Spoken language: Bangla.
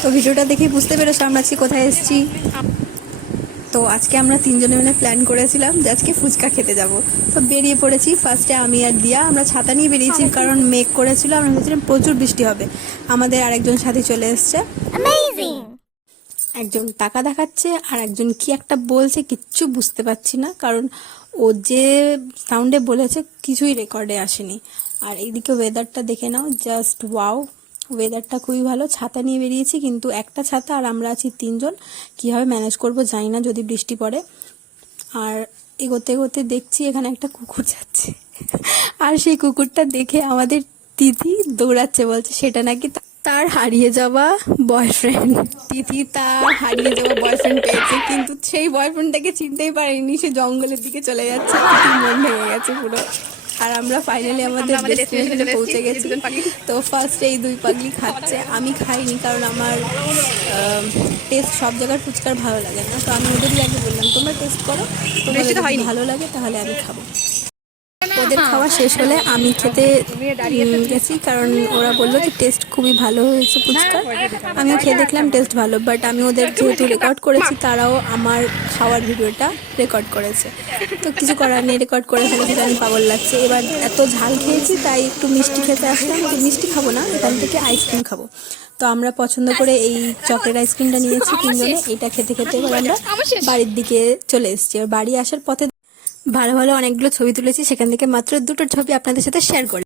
তো ভিডিওটা দেখে বুঝতে পেরেছো আমরা আজকে কোথায় এসেছি। তো আজকে আমরা তিনজনে মিলে প্ল্যান করেছিলাম যে আজকে ফুচকা খেতে যাব। তো বেরিয়ে পড়েছি। ফার্স্টে আমি আর দিয়া আমরা ছাতা নিয়ে বেরিয়েছি, কারণ মেঘ করেছিল, আমরা ভেবেছিলাম প্রচুর বৃষ্টি হবে। আমাদের আরেকজন সাথী চলে এসছে। একজন টাকা দেখাচ্ছে আর একজন কি একটা বলছে, কিচ্ছু বুঝতে পারছি না, কারণ ও যে সাউন্ডে বলেছে কিছুই রেকর্ডে আসেনি। আর এইদিকে ওয়েদারটা দেখে নাও, জাস্ট ওয়াও, ওয়েদারটা খুবই ভালো। ছাতা নিয়ে বেরিয়েছি, কিন্তু একটা ছাতা আর আমরা আছি তিনজন, কীভাবে ম্যানেজ করব জানি না যদি বৃষ্টি পড়ে। আর এগোতে এগোতে দেখছি এখানে একটা কুকুর যাচ্ছে, আর সেই কুকুরটা দেখে আমাদের তিথি দৌড়াচ্ছে, বলছে সেটা নাকি তার হারিয়ে যাওয়া বয়ফ্রেন্ড। তিথি তার হারিয়ে যাওয়া বয়ফ্রেন্ড পেয়েছে, কিন্তু সেই বয়ফ্রেন্ডটাকে চিনতেই পারেনি, সে জঙ্গলের দিকে চলে যাচ্ছে। তিথির মন ভেঙে গেছে পুরো। আর আমরা ফাইনালি আমাদের ডেস্টিনেশনে পৌঁছে গেছি। তো ফার্স্টে এই দুই পাগলি খাচ্ছে, আমি খাইনি কারণ আমার টেস্ট সব জায়গার ফুচকার ভালো লাগে না। তো আমি ওদেরই আগে বললাম তোমরা টেস্ট করো, তোমাদের যদি ভালো লাগে তাহলে আমি খাবো। ওদের খাওয়া শেষ হলে আমি খেতে গেছি, কারণ ওরা বললো যে টেস্ট খুবই ভালো হয়েছে ফুচকার। আমিও খেয়ে দেখলাম টেস্ট ভালো, বাট আমি ওদের যেহেতু রেকর্ড করেছি, তারাও আমার খাওয়ার ভিডিওটা রেকর্ড করেছে। তো কিছু করার নেই, রেকর্ড করে ফেলেছি, আমি পাগল লাগছে। এবার এত ঝাল খেয়েছি তাই একটু মিষ্টি খেতে আসলাম, তো মিষ্টি খাবো না, এখান থেকে আইসক্রিম খাবো। তো আমরা পছন্দ করে এই চকলেট আইসক্রিমটা নিয়েছি তিনজনে। এটা খেতে খেতে এবার আমরা বাড়ির দিকে চলে এসেছি। আর বাড়ি আসার পথে ভালো ভালো অনেকগুলো ছবি তুলেছি, সেখান থেকে মাত্র দুটো ছবি আপনাদের সাথে শেয়ার করি।